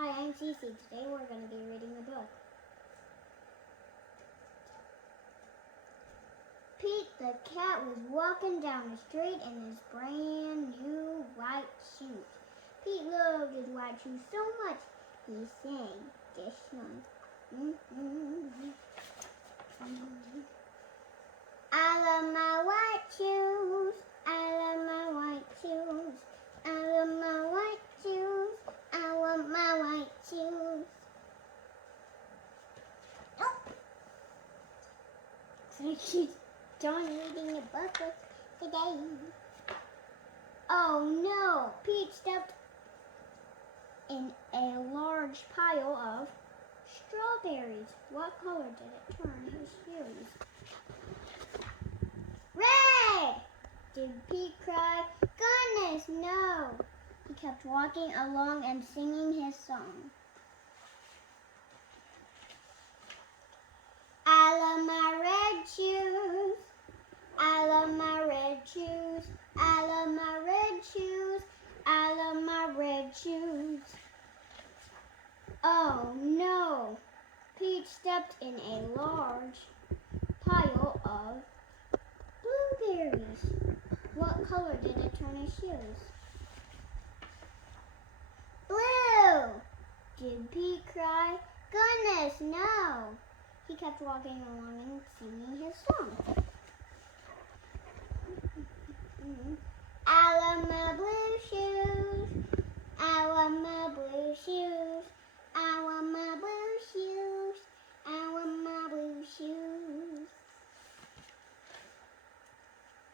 Hi, I'm Cece. Today we're going to be reading a book. Pete the cat was walking down the street in his brand new white shoes. Pete loved his white shoes so much, he sang this song. I love my white shoes. I love my white shoes. I love my white shoes. I want my white shoes. Oh. So she's done reading a book today. Oh no! Pete stepped in a large pile of strawberries. What color did it turn his shoes? Red! Did Pete cry? Goodness, no! He kept walking along and singing his song. I love my red shoes. I love my red shoes. I love my red shoes. I love my red shoes. Oh no! Pete stepped in a large pile of blueberries. What color did it turn his shoes? Blue! Did Pete cry? Goodness, no! He kept walking along and singing his song. I love my blue shoes. I love my blue shoes. I want my blue shoes. I want my blue shoes.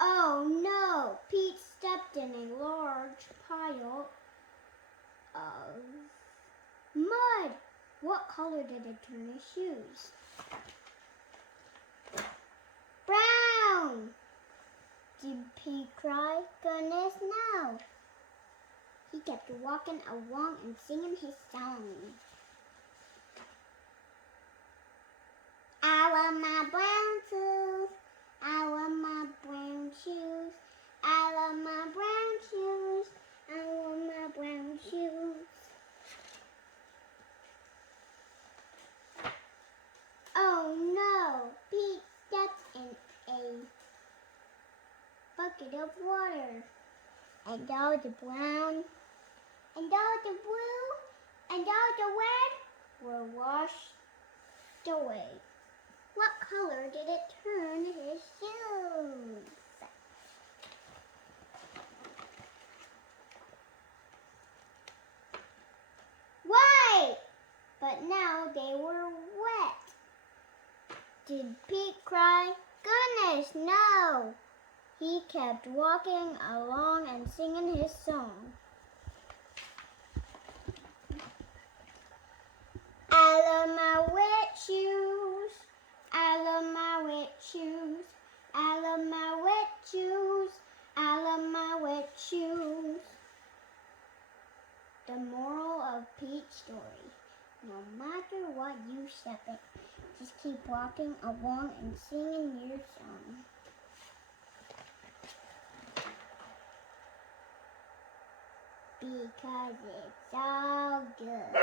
Oh no! Pete stepped in a large pile of mud. What color did it turn his shoes? Brown! Did Pete cry? Goodness, no! He kept walking along and singing his song. I want my brown shoes. I want my brown shoes. I love my brown shoes. I want my brown shoes. Oh no! Pete stepped in a bucket of water. And all the brown, and all the blue, and all the red were washed away. What color did it turn his shoes? White! But now they were wet. Did Pete cry? Goodness, no! He kept walking along and singing his song. I love my wet shoes. I love my wet shoes. I love my wet shoes. I love my wet shoes. The moral of Pete's story: no matter what you step in, just keep walking along and singing your song. Because it's all good.